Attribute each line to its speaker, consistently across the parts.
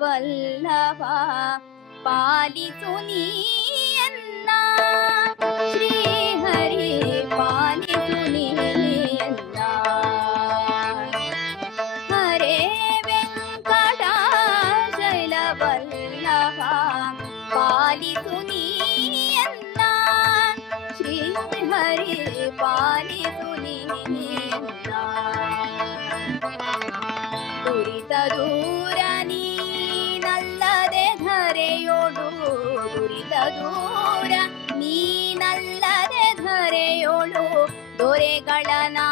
Speaker 1: வல்லவா poly துணி poly துணி என்ன ದೂರ ನೀನಲ್ಲದೆ ನೊರೆಯೋಣೆಗಳ ನಾ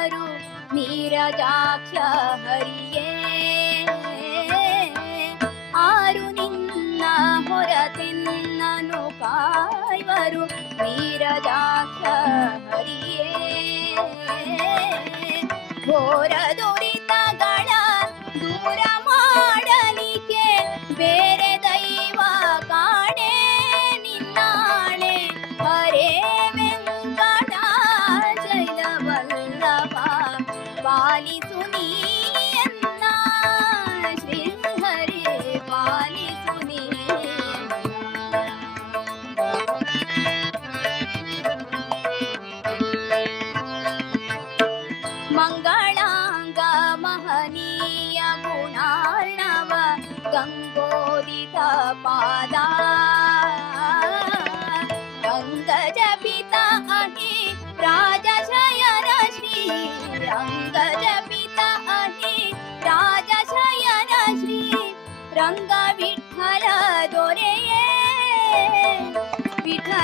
Speaker 1: हरु नीरजाख्य हरिये आरु निन्न होरतिन्न नुपाय वरु नीरजाख्य हरिये feliz